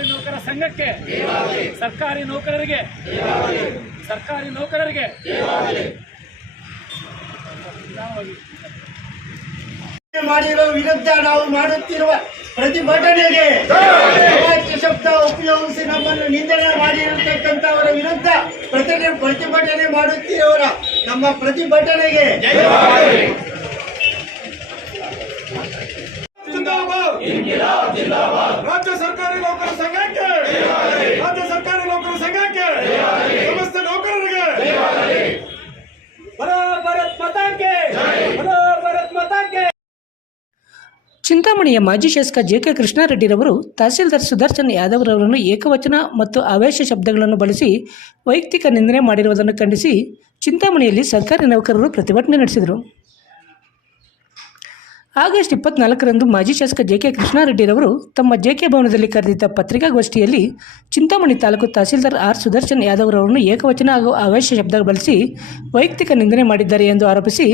ಸರ್ಕಾರಿ ನೌಕರ ಸಂಘಕ್ಕೆ, ಸರ್ಕಾರಿ ನೌಕರರಿಗೆ ಸರ್ಕಾರಿ ನೌಕರರಿಗೆ. ಮಾಡಿರೋ ವಿರುದ್ಧ ನಾವು ಮಾಡುತ್ತಿರುವ ಪ್ರತಿಭಟನೆಗೆ ಶಬ್ದ ಉಪಯೋಗಿಸಿ ನಮ್ಮನ್ನು ನಿಂದನೆ ಮಾಡಿರತಕ್ಕಂಥವರ ವಿರುದ್ಧ ಪ್ರತಿಭಟನೆ ಪ್ರತಿಭಟನೆ ಮಾಡುತ್ತಿರುವವರ ನಮ್ಮ ಪ್ರತಿಭಟನೆಗೆ ಜಿಂದಾಬಾದ್! ರಾಜ್ಯ ಸರ್ಕಾರಿ ನೌಕರ ಸಂಘಕ್ಕೆ! ರಾಜ್ಯ ಸರ್ಕಾರಿ ನೌಕರ ಸಂಘಕ್ಕೆ! ಸಮಸ್ತ ನೌಕರರಿಗೆ! ಚಿಂತಾಮಣಿಯ ಮಾಜಿ ಶಾಸಕ ಜೆ ಕೆ ಕೃಷ್ಣಾರೆಡ್ಡಿರವರು ತಹಸೀಲ್ದಾರ್ ಸುದರ್ಶನ್ ಯಾದವ್ರವರನ್ನು ಏಕವಚನ ಮತ್ತು ಅವೇಶ ಶಬ್ದಗಳನ್ನು ಬಳಸಿ ವೈಯಕ್ತಿಕ ನಿಂದನೆ ಮಾಡಿರುವುದನ್ನು ಖಂಡಿಸಿ ಚಿಂತಾಮಣಿಯಲ್ಲಿ ಸರ್ಕಾರಿ ನೌಕರರು ಪ್ರತಿಭಟನೆ ನಡೆಸಿದರು. ಆಗಸ್ಟ್ ಇಪ್ಪತ್ನಾಲ್ಕರಂದು ಮಾಜಿ ಶಾಸಕ ಜೆ ಕೆ ಕೃಷ್ಣಾರೆಡ್ಡಿರವರು ತಮ್ಮ ಜೆ ಕೆ ಭವನದಲ್ಲಿ ಕರೆದಿದ್ದ ಪತ್ರಿಕಾಗೋಷ್ಠಿಯಲ್ಲಿ ಚಿಂತಾಮಣಿ ತಾಲೂಕು ತಹಸೀಲ್ದಾರ್ ಆರ್ ಸುದರ್ಶನ್ ಯಾದವ್ ಅವರನ್ನು ಏಕವಚನ ಹಾಗೂ ಅವಶ್ಯ ಶಬ್ದ ಬಳಸಿ ವೈಯಕ್ತಿಕ ನಿಂದನೆ ಮಾಡಿದ್ದಾರೆ ಎಂದು ಆರೋಪಿಸಿ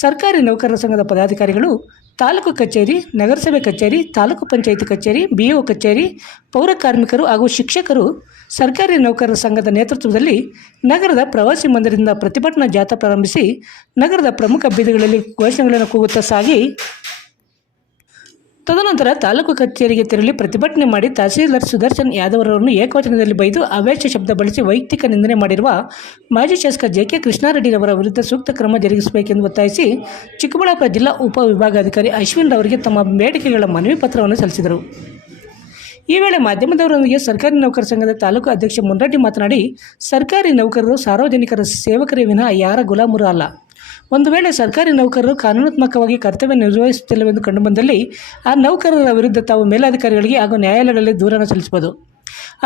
ಸರ್ಕಾರಿ ನೌಕರರ ಸಂಘದ ಪದಾಧಿಕಾರಿಗಳು ತಾಲೂಕು ಕಚೇರಿ, ನಗರಸಭೆ ಕಚೇರಿ, ತಾಲೂಕು ಪಂಚಾಯಿತಿ ಕಚೇರಿ ಬಿಇಒ ಕಚೇರಿ, ಪೌರ ಕಾರ್ಮಿಕರು ಹಾಗೂ ಶಿಕ್ಷಕರು ಸರ್ಕಾರಿ ನೌಕರರ ಸಂಘದ ನೇತೃತ್ವದಲ್ಲಿ ನಗರದ ಪ್ರವಾಸಿ ಮಂದಿರದಿಂದ ಪ್ರತಿಭಟನಾ ಜಾಥಾ ಪ್ರಾರಂಭಿಸಿ ನಗರದ ಪ್ರಮುಖ ಬೀದಿಗಳಲ್ಲಿ ಘೋಷಣೆಗಳನ್ನು ಕೂಗುತ್ತಾ ಸಾಗಿ ತದನಂತರ ತಾಲೂಕು ಕಚೇರಿಗೆ ತೆರಳಿ ಪ್ರತಿಭಟನೆ ಮಾಡಿ ತಹಸೀಲ್ದಾರ್ ಸುದರ್ಶನ್ ಯಾದವ್ರವರನ್ನು ಏಕವಚನದಲ್ಲಿ ಬೈದು ಅವೇಶ ಶಬ್ದ ಬಳಸಿ ವೈಯಕ್ತಿಕ ನಿಂದನೆ ಮಾಡಿರುವ ಮಾಜಿ ಶಾಸಕ ಜೆ ಕೆ ಕೃಷ್ಣಾರೆಡ್ಡಿರವರ ವಿರುದ್ಧ ಸೂಕ್ತ ಕ್ರಮ ಜರುಗಿಸಬೇಕೆಂದು ಒತ್ತಾಯಿಸಿ ಚಿಕ್ಕಬಳ್ಳಾಪುರ ಜಿಲ್ಲಾ ಉಪವಿಭಾಗಾಧಿಕಾರಿ ಅಶ್ವಿನ್ ಅವರಿಗೆ ತಮ್ಮ ಬೇಡಿಕೆಗಳ ಮನವಿ ಪತ್ರವನ್ನು ಸಲ್ಲಿಸಿದರು. ಈ ವೇಳೆ ಮಾಧ್ಯಮದವರೊಂದಿಗೆ ಸರ್ಕಾರಿ ನೌಕರ ಸಂಘದ ತಾಲೂಕು ಅಧ್ಯಕ್ಷ ಮುನ್ರೆಡ್ಡಿ ಮಾತನಾಡಿ, ಸರ್ಕಾರಿ ನೌಕರರು ಸಾರ್ವಜನಿಕರ ಸೇವಕರೇ ವಿನಃ ಯಾರ ಗುಲಾಮರು ಅಲ್ಲ. ಒಂದು ವೇಳೆ ಸರ್ಕಾರಿ ನೌಕರರು ಕಾನೂನಾತ್ಮಕವಾಗಿ ಕರ್ತವ್ಯ ನಿರ್ವಹಿಸುತ್ತಿಲ್ಲವೆಂದು ಕಂಡುಬಂದಲ್ಲಿ, ಆ ನೌಕರರ ವಿರುದ್ಧ ತಾವು ಮೇಲಾಧಿಕಾರಿಗಳಿಗೆ ಹಾಗೂ ನ್ಯಾಯಾಲಯಗಳಲ್ಲಿ ದೂರನ್ನು ಸಲ್ಲಿಸಬಹುದು.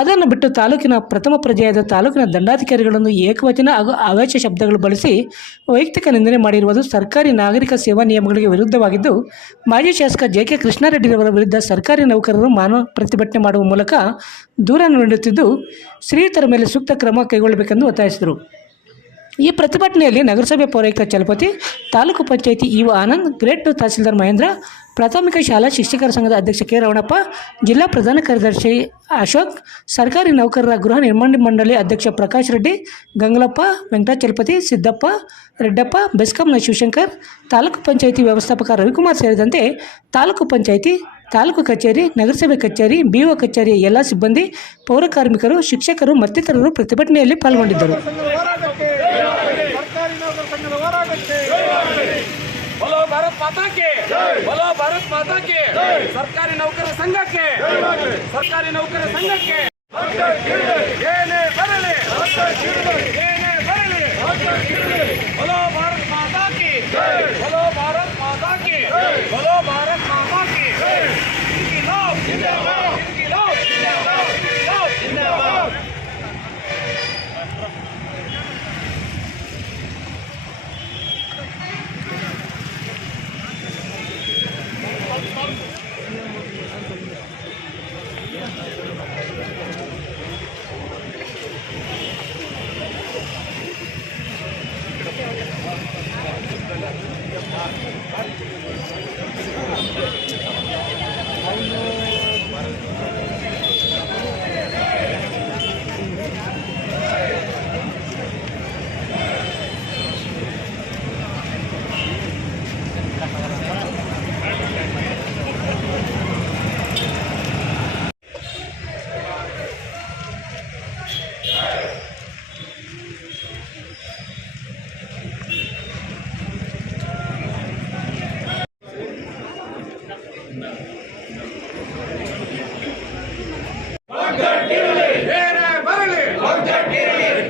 ಅದನ್ನು ಬಿಟ್ಟು ತಾಲೂಕಿನ ಪ್ರಥಮ ಪ್ರಜೆಯಾದ ತಾಲೂಕಿನ ದಂಡಾಧಿಕಾರಿಗಳನ್ನು ಏಕವಚನ ಹಾಗೂ ಅವಾಚ್ಯ ಶಬ್ದಗಳು ಬಳಸಿ ವೈಯಕ್ತಿಕ ನಿಂದನೆ ಮಾಡಿರುವುದು ಸರ್ಕಾರಿ ನಾಗರಿಕ ಸೇವಾ ನಿಯಮಗಳಿಗೆ ವಿರುದ್ಧವಾಗಿದ್ದು, ಮಾಜಿ ಶಾಸಕ ಜೆ ಕೆ ಕೃಷ್ಣಾರೆಡ್ಡಿರವರ ವಿರುದ್ಧ ಸರ್ಕಾರಿ ನೌಕರರು ಮಾನವ ಪ್ರತಿಭಟನೆ ಮಾಡುವ ಮೂಲಕ ದೂರನ್ನು ನೀಡುತ್ತಿದ್ದು ಶ್ರೀಯುತರ ಮೇಲೆ ಸೂಕ್ತ ಕ್ರಮ ಕೈಗೊಳ್ಳಬೇಕೆಂದು ಒತ್ತಾಯಿಸಿದರು. ಈ ಪ್ರತಿಭಟನೆಯಲ್ಲಿ ನಗರಸಭೆ ಪೌರಾಯುಕ್ತ ಚಲಪತಿ, ತಾಲೂಕು ಪಂಚಾಯಿತಿ ಇವ ಆನಂದ್ ಗ್ರೇಟ್ ತಹಸೀಲ್ದಾರ್ ಮಹೇಂದ್ರ, ಪ್ರಾಥಮಿಕ ಶಾಲಾ ಶಿಕ್ಷಕರ ಸಂಘದ ಅಧ್ಯಕ್ಷ ಕೆ ರವಣಪ್ಪ, ಜಿಲ್ಲಾ ಪ್ರಧಾನ ಕಾರ್ಯದರ್ಶಿ ಅಶೋಕ್, ಸರ್ಕಾರಿ ನೌಕರರ ಗೃಹ ನಿರ್ಮಾಣ ಮಂಡಳಿ ಅಧ್ಯಕ್ಷ ಪ್ರಕಾಶ್ ರೆಡ್ಡಿ, ಗಂಗಲಪ್ಪ ವೆಂಕಟಾಚಲಪತಿ ಸಿದ್ದಪ್ಪ, ರೆಡ್ಡಪ್ಪ, ಬೆಸ್ಕಾಂನ ಶಿವಶಂಕರ್, ತಾಲೂಕು ಪಂಚಾಯಿತಿ ವ್ಯವಸ್ಥಾಪಕ ರವಿಕುಮಾರ್ ಸೇರಿದಂತೆ ತಾಲೂಕು ಪಂಚಾಯಿತಿ, ತಾಲೂಕು ಕಚೇರಿ, ನಗರಸಭೆ ಕಚೇರಿ ಬಿಒ ಕಚೇರಿಯ ಎಲ್ಲ ಸಿಬ್ಬಂದಿ, ಪೌರ ಕಾರ್ಮಿಕರು, ಶಿಕ್ಷಕರು, ಮತ್ತಿತರರು ಪ್ರತಿಭಟನೆಯಲ್ಲಿ ಪಾಲ್ಗೊಂಡಿದ್ದರು ಹೋರಾಟಕ್ಕೆ ಸರ್ಕಾರಿ ನೌಕರ ಸಂಘದ ಹೋರಾಟಕ್ಕೆ ಮಾತಾಕ್ಕೆ ಬಲೋ ಭಾರತ್ ಮಾತಾಕೆ ಸರ್ಕಾರಿ ನೌಕರರ ಸಂಘಕ್ಕೆ. ಸರ್ಕಾರಿ ನೌಕರರ ಸಂಘಕ್ಕೆ. ಏನೇ ಬರಲಿ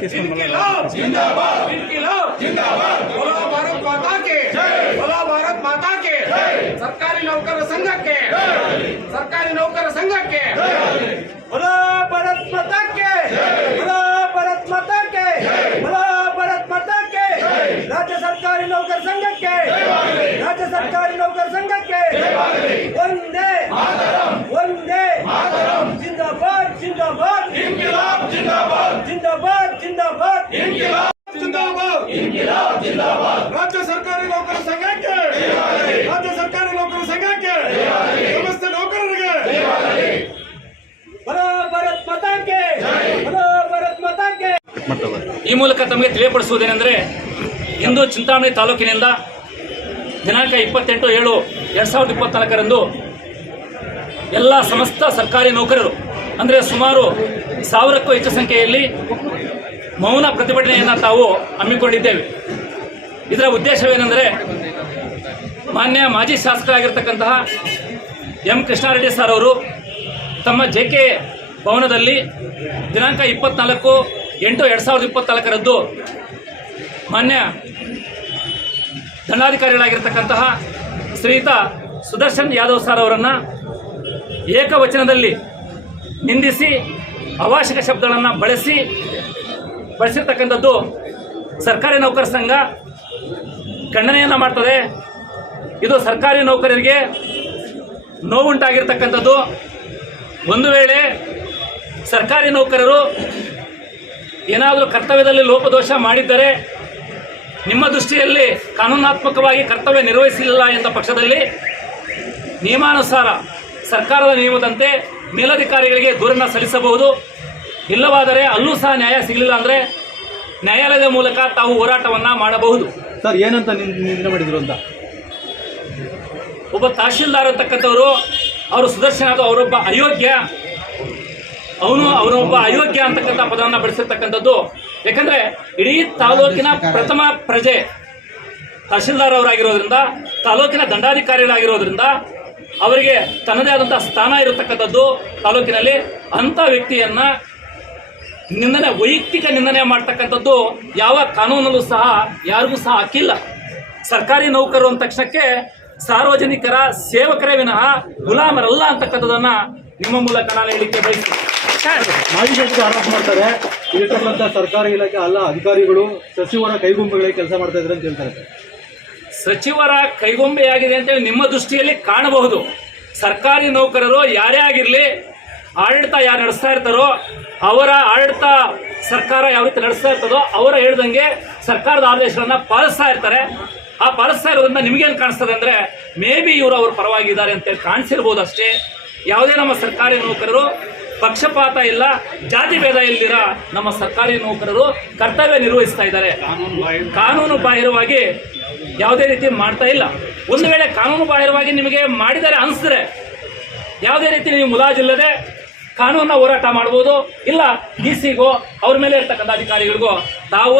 किसको जिंदाबाद। जिंदाबाद। भारत माता के। बोलो भारत माता के। सरकारी नौकर संघ के। सरकारी नौकर संघ के। बोलो भारत माता के। बोलो भारत माता के। बोलो भारत माता के। राज्य सरकारी नौकर संघ के। राज्य सरकारी नौकर संघ के। वंदे माता ಸರ್ಕಾರಿ ನೌಕರ ಸಂಘಕ್ಕೆ! ರಾಜ್ಯ ಸರ್ಕಾರಿ ನೌಕರ ಸಂಘಕ್ಕೆ! ಸಮಸ್ತ ನೌಕರರಿಗೆ! ಈ ಮೂಲಕ ತಮಗೆ ತಿಳಿಯಪಡಿಸುವುದೇನೆಂದರೆ, ಇಂದು ಚಿಂತಾಮಣಿ ತಾಲೂಕಿನಿಂದ ದಿನಾಂಕ ಇಪ್ಪತ್ತೆಂಟು ಏಳು ಎರಡು ಸಾವಿರದ ಇಪ್ಪತ್ತ್ನಾಲ್ಕರಂದು ಎಲ್ಲ ಸಮಸ್ತ ಸರ್ಕಾರಿ ನೌಕರರು, ಅಂದರೆ ಸುಮಾರು ಸಾವಿರಕ್ಕೂ ಹೆಚ್ಚು ಸಂಖ್ಯೆಯಲ್ಲಿ ಮೌನ ಪ್ರತಿಭಟನೆಯನ್ನು ತಾವು ಹಮ್ಮಿಕೊಂಡಿದ್ದೇವೆ. ಇದರ ಉದ್ದೇಶವೇನೆಂದರೆ ಮಾನ್ಯ ಮಾಜಿ ಶಾಸಕರಾಗಿರ್ತಕ್ಕಂತಹ ಎಂ ಕೃಷ್ಣಾರೆಡ್ಡಿ ಸರ್ ಅವರು ತಮ್ಮ ಜೆ ಕೆ ಭವನದಲ್ಲಿ ದಿನಾಂಕ ಇಪ್ಪತ್ನಾಲ್ಕು ಎಂಟು ಎರಡು ಸಾವಿರದ ಇಪ್ಪತ್ನಾಲ್ಕರಂದು ಮಾನ್ಯ ದಂಡಾಧಿಕಾರಿಗಳಾಗಿರ್ತಕ್ಕಂತಹ ಶ್ರೀಯುತ ಸುದರ್ಶನ್ ಯಾದವ್ ಸರ್ ಅವರನ್ನು ಏಕವಚನದಲ್ಲಿ ನಿಂದಿಸಿ ಅವಾಚಕ ಶಬ್ದಗಳನ್ನು ಬಳಸಿ, ಬಳಸಿರ್ತಕ್ಕಂಥದ್ದು ಸರ್ಕಾರಿ ನೌಕರ ಸಂಘ ಖಂಡನೆಯನ್ನು ಮಾಡ್ತದೆ. ಇದು ಸರ್ಕಾರಿ ನೌಕರರಿಗೆ ನೋವುಂಟಾಗಿರ್ತಕ್ಕಂಥದ್ದು. ಒಂದು ವೇಳೆ ಸರ್ಕಾರಿ ನೌಕರರು ಏನಾದರೂ ಕರ್ತವ್ಯದಲ್ಲಿ ಲೋಪದೋಷ ಮಾಡಿದ್ದರೆ ನಿಮ್ಮ ದೃಷ್ಟಿಯಲ್ಲಿ ಕಾನೂನಾತ್ಮಕವಾಗಿ ಕರ್ತವ್ಯ ನಿರ್ವಹಿಸಲಿಲ್ಲ ಎಂದ ಪಕ್ಷದಲ್ಲಿ ನಿಯಮಾನುಸಾರ ಸರ್ಕಾರದ ನಿಯಮದಂತೆ ಮೇಲಧಿಕಾರಿಗಳಿಗೆ ದೂರನ್ನು ಸಲ್ಲಿಸಬಹುದು. ಇಲ್ಲವಾದರೆ ಅಲ್ಲೂ ಸಹ ನ್ಯಾಯ ಸಿಗಲಿಲ್ಲ ಅಂದರೆ ನ್ಯಾಯಾಲಯದ ಮೂಲಕ ತಾವು ಹೋರಾಟವನ್ನು ಮಾಡಬಹುದು. ಸರ್ ಏನಂತ ನಿಂದನೆ ಮಾಡಿದ್ರು ಅಂತ? ಒಬ್ಬ ತಹಶೀಲ್ದಾರ್ ಅಂತಕ್ಕಂಥವ್ರು ಅವರು ಸುದರ್ಶನ ಅದು ಅವರೊಬ್ಬ ಅಯೋಗ್ಯ. ಅವನು ಅವನೊಬ್ಬ ಅಯೋಗ್ಯ ಅಂತಕ್ಕಂಥ ಪದವನ್ನು ಬಳಸಿರ್ತಕ್ಕಂಥದ್ದು. ಯಾಕಂದರೆ ಇಡೀ ತಾಲೂಕಿನ ಪ್ರಥಮ ಪ್ರಜೆ ತಹಶೀಲ್ದಾರ್ ಅವರಾಗಿರೋದ್ರಿಂದ ತಾಲೂಕಿನ ದಂಡಾಧಿಕಾರಿಗಳಾಗಿರೋದ್ರಿಂದ ಅವರಿಗೆ ತನ್ನದೇ ಆದಂಥ ಸ್ಥಾನ ಇರತಕ್ಕಂಥದ್ದು ತಾಲೂಕಿನಲ್ಲಿ ಅಂಥ ವ್ಯಕ್ತಿಯನ್ನ ನಿಂದನೆ, ವೈಯಕ್ತಿಕ ನಿಂದನೆ ಮಾಡ್ತಕ್ಕಂಥದ್ದು ಯಾವ ಕಾನೂನಲ್ಲೂ ಸಹ ಯಾರಿಗೂ ಸಹ ಹಾಕಿಲ್ಲ. ಸರ್ಕಾರಿ ನೌಕರರು ಅಂದ ತಕ್ಷಣಕ್ಕೆ ಸಾರ್ವಜನಿಕರ ಸೇವಕರೇ ವಿನಃ ಗುಲಾಮರಲ್ಲ ಅಂತಕ್ಕಂಥದ್ದನ್ನ ನಿಮ್ಮ ಮೂಲಕ ನಾನು ಹೇಳಿಕೆ ಬಯಸ್ತೀನಿ. ಮಾಜಿ ಶಾಸಕರು ಆರೋಪ ಮಾಡ್ತಾರೆ ಇಲ್ಲಿರ್ತಕ್ಕಂಥ ಸರ್ಕಾರಿ ಇಲಾಖೆ, ಅಲ್ಲ ಅಧಿಕಾರಿಗಳು ಸಚಿವರ ಕೈಗುಂಬೆಗಳಿಗೆ ಕೆಲಸ ಮಾಡ್ತಾ ಇದ್ದಾರೆ ಅಂತ ಹೇಳ್ತಾರೆ. ಸಚಿವರ ಕೈಗೊಂಬೆಯಾಗಿದೆ ಅಂತೇಳಿ ನಿಮ್ಮ ದೃಷ್ಟಿಯಲ್ಲಿ ಕಾಣಬಹುದು. ಸರ್ಕಾರಿ ನೌಕರರು ಯಾರೇ ಆಗಿರಲಿ ಆಡಳಿತ ಯಾರು ನಡೆಸ್ತಾ ಇರ್ತಾರೋ ಅವರ ಆಡಳಿತ ಸರ್ಕಾರ ಯಾವ ರೀತಿ ನಡೆಸ್ತಾ ಇರ್ತದೋ ಅವರ ಹೇಳ್ದಂಗೆ ಸರ್ಕಾರದ ಆದೇಶಗಳನ್ನ ಪಾಲಿಸ್ತಾ ಇರ್ತಾರೆ. ಆ ಪಾಲಿಸ್ತಾ ಇರೋದ್ರಿಂದ ನಿಮಗೇನು ಕಾಣಿಸ್ತದೆ ಅಂದರೆ ಮೇ ಬಿ ಇವರು ಅವ್ರ ಪರವಾಗಿದ್ದಾರೆ ಅಂತೇಳಿ ಕಾಣಿಸಿರ್ಬೋದು ಅಷ್ಟೇ. ಯಾವುದೇ ನಮ್ಮ ಸರ್ಕಾರಿ ನೌಕರರು ಪಕ್ಷಪಾತ ಇಲ್ಲ ಜಾತಿ ಭೇದ ಇಲ್ಲದಿರ ನಮ್ಮ ಸರ್ಕಾರಿ ನೌಕರರು ಕರ್ತವ್ಯ ನಿರ್ವಹಿಸ್ತಾ ಇದ್ದಾರೆ. ಕಾನೂನು ಬಾಹಿರವಾಗಿ ಯಾವುದೇ ರೀತಿ ಮಾಡ್ತಾ ಇಲ್ಲ. ಒಂದು ವೇಳೆ ಕಾನೂನು ಬಾಹಿರವಾಗಿ ನಿಮಗೆ ಮಾಡಿದರೆ ಅನಿಸಿದ್ರೆ ಯಾವುದೇ ರೀತಿ ನೀವು ಮುಲಾಜಿಲ್ಲದೆ ಕಾನೂನನ್ನ ಹೋರಾಟ ಮಾಡ್ಬೋದು. ಇಲ್ಲ ಡಿ ಸಿಗೋ ಅವ್ರ ಮೇಲೆ ಇರ್ತಕ್ಕಂಥ ಅಧಿಕಾರಿಗಳಿಗೋ ತಾವು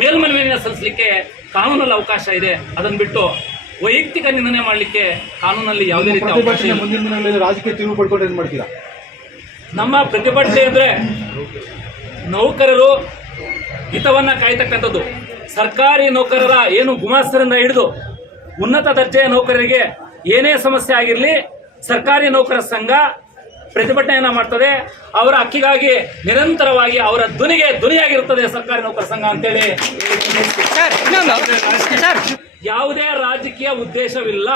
ಮೇಲ್ಮನವಿಯನ್ನು ಸಲ್ಲಿಸಲಿಕ್ಕೆ ಕಾನೂನಲ್ಲಿ ಅವಕಾಶ ಇದೆ. ಅದನ್ನು ಬಿಟ್ಟು ವೈಯಕ್ತಿಕ ನಿರ್ಣಯ ಮಾಡಲಿಕ್ಕೆ ಕಾನೂನಲ್ಲಿ ಯಾವುದೇ ರೀತಿ ರಾಜಕೀಯ ತಿರುವು ಪಡ್ಕೊಂಡು ಏನು ಮಾಡ್ತೀರಾ? ನಮ್ಮ ಪ್ರತಿಭಟನೆ ಅಂದರೆ ನೌಕರರು ಹಿತವನ್ನ ಕಾಯ್ತಕ್ಕಂಥದ್ದು. ಸರ್ಕಾರಿ ನೌಕರರ ಏನು ಗುಮಾಸ್ತರಿಂದ ಹಿಡಿದು ಉನ್ನತ ದರ್ಜೆಯ ನೌಕರರಿಗೆ ಏನೇ ಸಮಸ್ಯೆ ಆಗಿರಲಿ ಸರ್ಕಾರಿ ನೌಕರ ಸಂಘ ಪ್ರತಿಭಟನೆಯನ್ನ ಮಾಡ್ತದೆ. ಅವರ ಹಕ್ಕಿಗಾಗಿ ನಿರಂತರವಾಗಿ ಅವರ ಧ್ವನಿಗೆ ಧ್ವನಿಯಾಗಿರುತ್ತದೆ ಸರ್ಕಾರಿ ನೌಕರ ಸಂಘ ಅಂತೇಳಿ. ಯಾವುದೇ ರಾಜಕೀಯ ಉದ್ದೇಶವಿಲ್ಲ.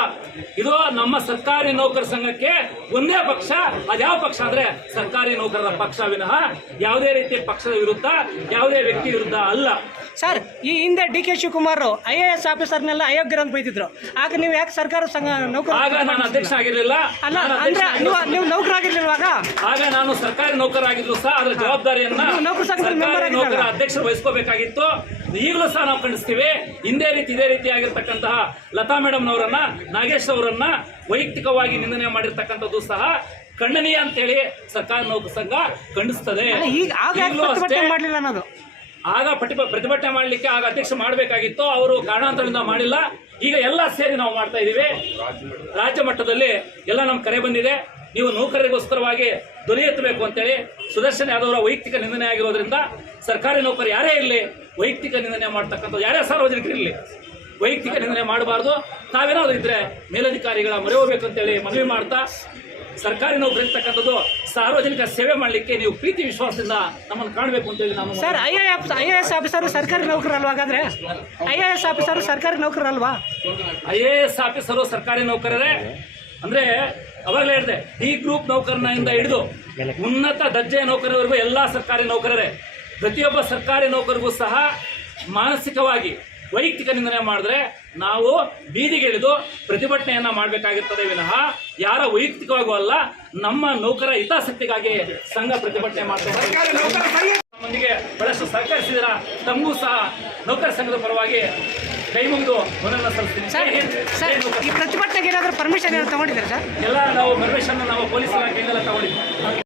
ಇದು ನಮ್ಮ ಸರ್ಕಾರಿ ನೌಕರ ಸಂಘಕ್ಕೆ ಒಂದೇ ಪಕ್ಷ ಅದ್ಯಾವ ಪಕ್ಷ ಅಂದ್ರೆ ಸರ್ಕಾರಿ ನೌಕರರ ಪಕ್ಷ ವಿನಃ ಯಾವುದೇ ರೀತಿಯ ಪಕ್ಷದ ವಿರುದ್ಧ ಯಾವುದೇ ವ್ಯಕ್ತಿ ವಿರುದ್ಧ ಅಲ್ಲ. ಸರ್ ಈ ಹಿಂದೆ D K Shivakumar I A S ಆಫೀಸರ್ನೆಲ್ಲ ಅಯೋಗ್ಯರು ಅಂತ ಬೈತಿದ್ರು ಆಗ ನೀವು ಯಾಕೆ ಸರ್ಕಾರ ಸಂಘ ನೌಕರ ಆಗ ನಾನು ಅಧ್ಯಕ್ಷ ಆಗಿರಲಿಲ್ಲ. ಅಲ್ಲ ಅಂದ್ರೆ ನೀವು ನೌಕರ ಆಗಿರ್ಲಿಲ್ವಾಗ? ಆಗ ನಾನು ಸರ್ಕಾರಿ ನೌಕರ ಆಗಿದ್ರು ಸಹ ಅದರ ಜವಾಬ್ದಾರಿಯನ್ನ ನೌಕರ ಸಂಘದ ಮೆಂಬರ್ ನೌಕರ ಅಧ್ಯಕ್ಷರು ವಹಿಸ್ಕೋಬೇಕಾಗಿತ್ತು. ಈಗಲೂ ಸಹ ನಾವು ಖಂಡಿಸ್ತೀವಿ. ಇದೇ ರೀತಿ ಇದೇ ರೀತಿ ಆಗಿರ್ತಕ್ಕಂತಹ ಲತಾ ಮೇಡಮ್ ನವರನ್ನ ನಾಗೇಶ್ ಅವರನ್ನ ವೈಯಕ್ತಿಕವಾಗಿ ನಿಂದನೆ ಮಾಡಿರ್ತಕ್ಕಂಥದ್ದು ಸಹ ಖಂಡನೀಯ ಅಂತೇಳಿ ಸರ್ಕಾರ ನೌಕರ ಸಂಘ ಖಂಡಿಸ್ತದೆ. ಈಗ ಆಗ ಯಾಕೆ ಪ್ರತಿಭಟನೆ ಅಷ್ಟೇ. ಮಾಡಲಿಲ್ಲ ಅನ್ನೋದು? ಆಗ ಪಟಿ ಪ್ರತಿಭಟನೆ ಮಾಡಲಿಕ್ಕೆ ಆಗ ಅಧ್ಯಕ್ಷ ಮಾಡಬೇಕಾಗಿತ್ತು ಅವರು ಕಾರಣಾಂತರದಿಂದ ಮಾಡಿಲ್ಲ. ಈಗ ಎಲ್ಲ ಸೇರಿ ನಾವು ಮಾಡ್ತಾ ಇದ್ದೀವಿ ರಾಜ್ಯ ಮಟ್ಟದಲ್ಲಿ ಎಲ್ಲ ನಮ್ಮ ಕರೆ ಬಂದಿದೆ. ನೀವು ನೌಕರರಿಗೋಸ್ಕರವಾಗಿ ಧ್ವನಿ ಎತ್ತಬೇಕು ಅಂತೇಳಿ ಸುದರ್ಶನ್ ಯಾದವರ ವೈಯಕ್ತಿಕ ನಿಂದನೆ ಆಗಿರೋದ್ರಿಂದ ಸರ್ಕಾರಿ ನೌಕರಿ ಯಾರೇ ಇರಲಿ ವೈಯಕ್ತಿಕ ನಿಂದನೆ ಮಾಡ್ತಕ್ಕಂಥ ಯಾರೇ ಸಾರ್ವಜನಿಕರು ಇರಲಿ. ವೈಯಕ್ತಿಕ ನಿಂದನೆ ಮಾಡಬಾರ್ದು. ತಾವೇನಾದರೂ ಇದ್ರೆ ಮೇಲಧಿಕಾರಿಗಳ ಮೊರೆ ಹೋಗ್ಬೇಕು ಅಂತೇಳಿ ಮನವಿ ಮಾಡ್ತಾ ಸರ್ಕಾರಿ ನೌಕರಿ ಇರ್ತಕ್ಕಂಥದ್ದು ಸಾರ್ವಜನಿಕ ಸೇವೆ ಮಾಡಲಿಕ್ಕೆ ನೀವು ಪ್ರೀತಿ ವಿಶ್ವಾಸದಿಂದ ನಮ್ಮನ್ನು ಕಾಣಬೇಕು ಅಂತೇಳಿ ನಾನು sir I A I A S officer ಸರ್ಕಾರಿ ನೌಕರಲ್ವಾ ಹಾಗಾದ್ರೆ? ಐ ಎ ಎಸ್ ಆಫೀಸರು ಸರ್ಕಾರಿ ನೌಕರಲ್ವಾ ಐ ಎ ಎಸ್ ಆಫೀಸರು ಸರ್ಕಾರಿ ನೌಕರರೇ. ಅಂದ್ರೆ ಅವಾಗಲೇ ಹೇಳಿದೆ ಡಿ ಗ್ರೂಪ್ ನೌಕರನಿಂದ ಹಿಡಿದು ಉನ್ನತ ದರ್ಜೆಯ ನೌಕರವರೆಗೂ ಎಲ್ಲ ಸರ್ಕಾರಿ ನೌಕರರೇ. ಪ್ರತಿಯೊಬ್ಬ ಸರ್ಕಾರಿ ನೌಕರಿಗೂ ಸಹ ಮಾನಸಿಕವಾಗಿ ವೈಯಕ್ತಿಕ ನಿಂದನೆ ಮಾಡಿದ್ರೆ ನಾವು ಬೀದಿಗಿಳಿದು ಪ್ರತಿಭಟನೆಯನ್ನ ಮಾಡಬೇಕಾಗಿರ್ತದೆ ವಿನಃ ಯಾರ ವೈಯಕ್ತಿಕವಾಗೂ ಅಲ್ಲ ನಮ್ಮ ನೌಕರ ಹಿತಾಸಕ್ತಿಗಾಗಿ ಸಂಘ ಪ್ರತಿಭಟನೆ ಮಾಡ್ತಾರೆ ಸರ್ಕಾರಿ ನೌಕರ ಸಂಘ ಮಂದಿಗೆ ಬಹಳಷ್ಟು ಸಹಕರಿಸಿದ್ರ. ತಮಗೂ ಸಹ ನೌಕರ ಸಂಘದ ಪರವಾಗಿ ಕೈ ಮುಗಿದು ಒಂದನ್ನು ಸಲ್ಲಿಸ್ತೀನಿ. ಪ್ರತಿಭಟನೆಗೆ ಏನಾದರೂ ಪರ್ಮಿಷನ್ ತಗೊಂಡಿದ್ದಾರೆ ಸರ್? ಎಲ್ಲ ನಾವು ಪರ್ಮಿಷನ್ ನಾವು ಪೊಲೀಸ್ ಇಲಾಖೆಯಿಂದ ತಗೊಂಡಿದ್ದೀವಿ.